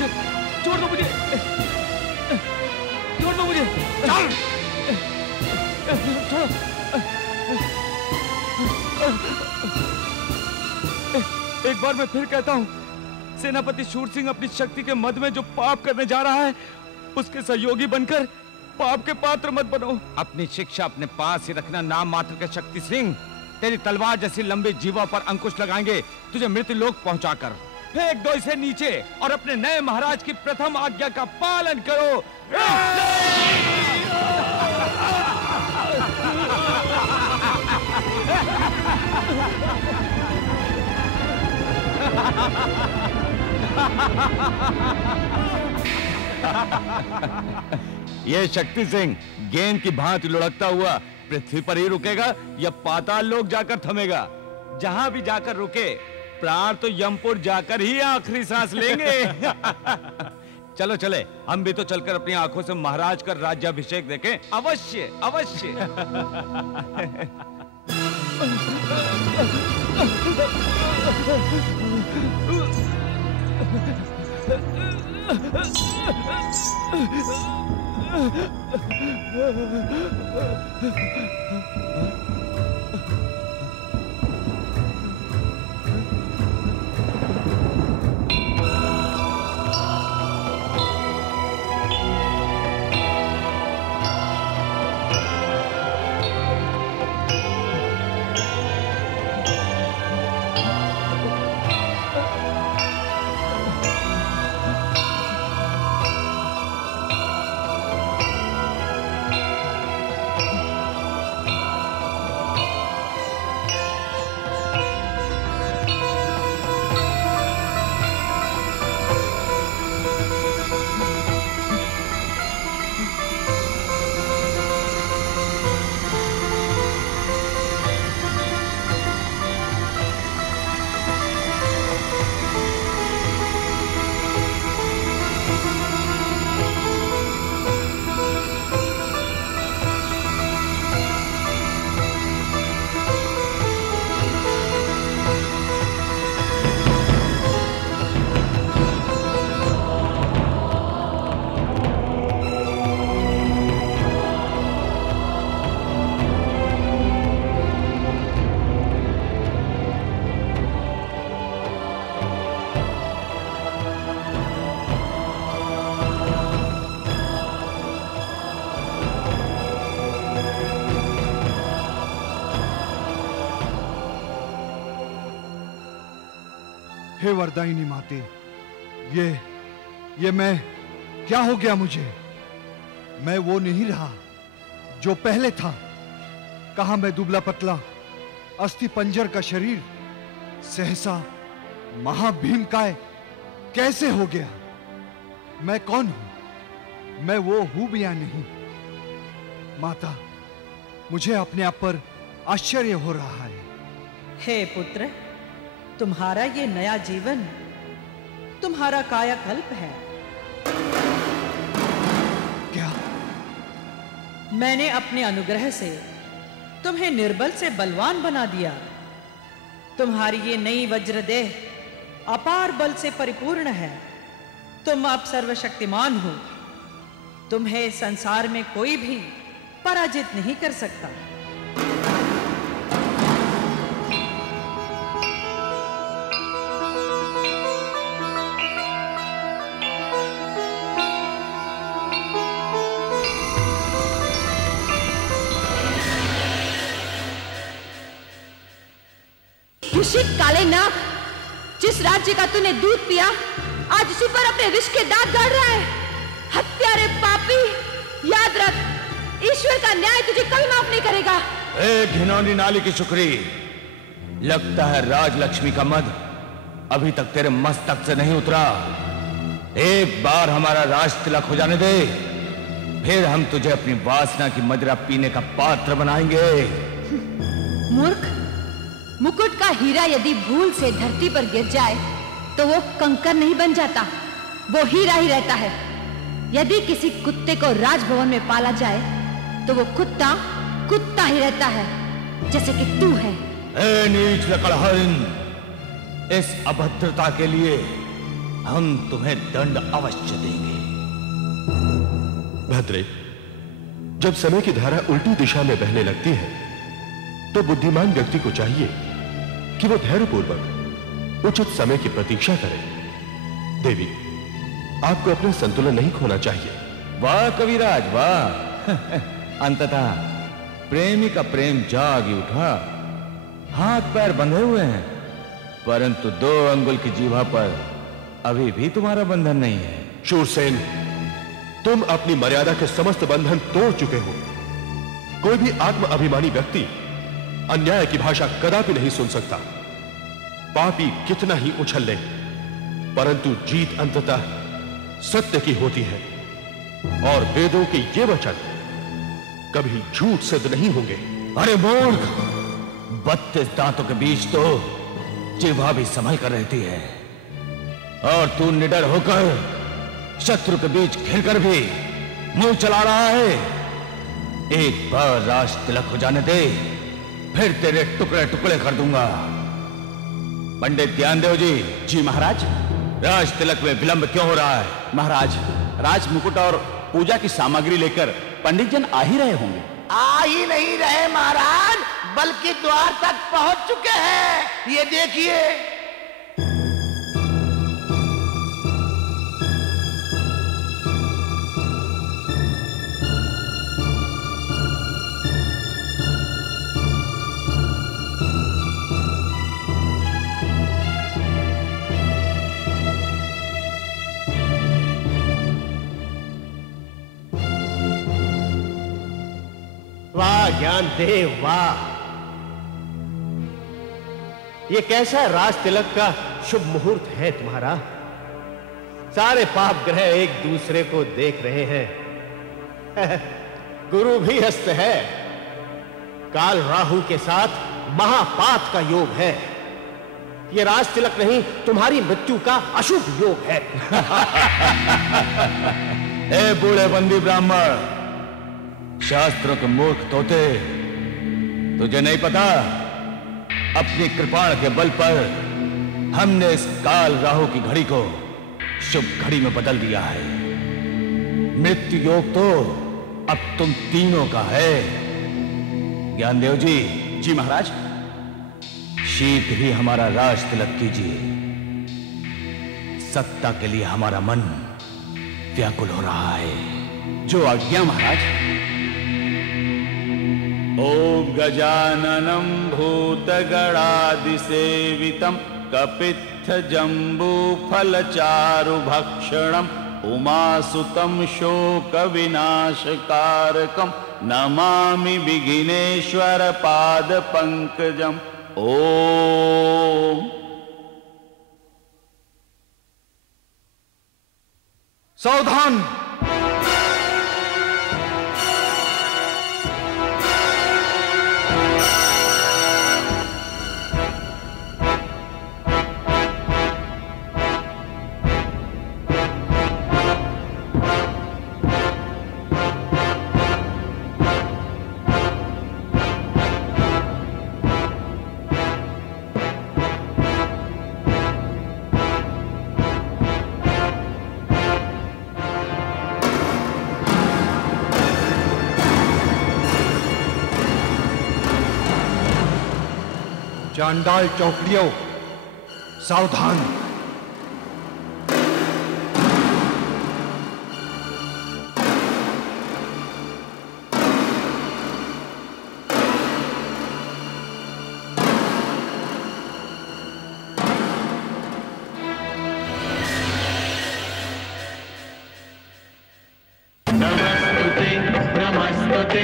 मुझे, छोड़ दो मुझे, छोड़ दो मुझे, चल। छोड़ो। एक बार मैं फिर कहता हूँ, सेनापति शूर सिंह अपनी शक्ति के मद में जो पाप करने जा रहा है, उसके सहयोगी बनकर पाप के पात्र मत बनो। अपनी शिक्षा अपने पास ही रखना नाम मात्र के शक्ति सिंह। तेरी तलवार जैसी लंबी जीवा पर अंकुश लगाएंगे तुझे मृत्यु लोक पहुंचाकर। फेंक दो इसे नीचे और अपने नए महाराज की प्रथम आज्ञा का पालन करो। ये शक्ति सिंह गेंद की भांति लुढ़कता हुआ पृथ्वी पर ही रुकेगा या पाताल लोक जाकर थमेगा? जहां भी जाकर रुके प्राण तो यमपुर जाकर ही आखिरी सांस लेंगे। चलो चले, हम भी तो चलकर अपनी आंखों से महाराज का राज्याभिषेक देखें। अवश्य अवश्य। हे वरदायिनी माते, ये मैं क्या हो गया मुझे? मैं वो नहीं रहा जो पहले था। कहां मैं दुबला पतला अस्थि पंजर का शरीर सहसा महाभीमकाय कैसे हो गया? मैं कौन हूं? मैं वो हूं भी या नहीं? माता, मुझे अपने आप पर आश्चर्य हो रहा है। हे पुत्र, तुम्हारा ये नया जीवन तुम्हारा कायाकल्प है। क्या? मैंने अपने अनुग्रह से तुम्हें निर्बल से बलवान बना दिया। तुम्हारी ये नई वज्रदेह अपार बल से परिपूर्ण है। तुम अब सर्वशक्तिमान हो। तुम्हें संसार में कोई भी पराजित नहीं कर सकता। दूषित काले नाग, जिस राज्य का तूने दूध पिया, आज उसी पर अपने विष के दांत गाड़ रहा है। हत्यारे पापी, याद रख, ईश्वर का न्याय तुझे कभी माफ नहीं करेगा। ए घिनौनी नाली की शुक्री, लगता है राजलक्ष्मी का मद अभी तक तेरे मस्तक से नहीं उतरा। एक बार हमारा राज तिलक हो जाने दे, फिर हम तुझे अपनी वासना की मदिरा पीने का पात्र बनाएंगे। मूर्ख, मुकुट का हीरा यदि भूल से धरती पर गिर जाए तो वो कंकर नहीं बन जाता, वो हीरा ही रहता है। यदि किसी कुत्ते को राजभवन में पाला जाए तो वो कुत्ता कुत्ता ही रहता है, जैसे कि तू है। ए नीच लकड़हारिन, इस अभद्रता के लिए हम तुम्हें दंड अवश्य देंगे। भद्रे, जब समय की धारा उल्टी दिशा में बहने लगती है तो बुद्धिमान व्यक्ति को चाहिए कि वो धैर्यपूर्वक उचित समय की प्रतीक्षा करे। देवी, आपको अपना संतुलन नहीं खोना चाहिए। वाह कविराज वाह। अंततः प्रेमी का प्रेम जाग ही उठा। हाथ पैर बंधे हुए हैं, परंतु 2 अंगुल की जीभा पर अभी भी तुम्हारा बंधन नहीं है। शूरसेन, तुम अपनी मर्यादा के समस्त बंधन तोड़ चुके हो। कोई भी आत्म अभिमानी व्यक्ति अन्याय की भाषा कदापि नहीं सुन सकता। पापी कितना ही उछल ले, परंतु जीत अंततः सत्य की होती है, और वेदों के ये वचन कभी झूठ सिद्ध नहीं होंगे। अरे मूर्ख, 32 दांतों के बीच तो जिह्वा भी संभल कर रहती है, और तू निडर होकर शत्रु के बीच घिरकर भी मुंह चला रहा है। एक बार राज तिलक हो जाने दे, फिर तेरे टुकड़े टुकड़े कर दूंगा। पंडित ज्ञानदेव जी। जी महाराज। राज तिलक में विलंब क्यों हो रहा है? महाराज, राज मुकुट और पूजा की सामग्री लेकर पंडित जन आ ही रहे होंगे। आ ही नहीं रहे महाराज, बल्कि द्वार तक पहुंच चुके हैं। ये देखिए। वाह ज्ञानदेव वाह, ये कैसा राज तिलक का शुभ मुहूर्त है तुम्हारा। सारे पाप ग्रह एक दूसरे को देख रहे हैं। गुरु भी हस्त है। काल राहु के साथ महापात का योग है। ये राज तिलक नहीं, तुम्हारी मृत्यु का अशुभ योग है। ए बूढ़े बंदी ब्राह्मण, शास्त्रों के मूर्ख तोते, तुझे नहीं पता अपनी कृपाण के बल पर हमने इस काल राहु की घड़ी को शुभ घड़ी में बदल दिया है। मृत्यु योग तो अब तुम तीनों का है। ज्ञानदेव जी। जी महाराज। शीघ्र ही हमारा राज तिलक कीजिए। सत्ता के लिए हमारा मन व्याकुल हो रहा है। जो आज्ञा महाराज। ओम गजाननं भूतगणादिसेवितं कपित्थजम्बूफलचारुभक्षणम् उमासुतं शोकविनाशकारकं नमामि विघ्नेश्वर पादपङ्कजम्। ओम। सावधान! चांडाल चौकड़ियों, सावधान! नमस्ते नमस्ते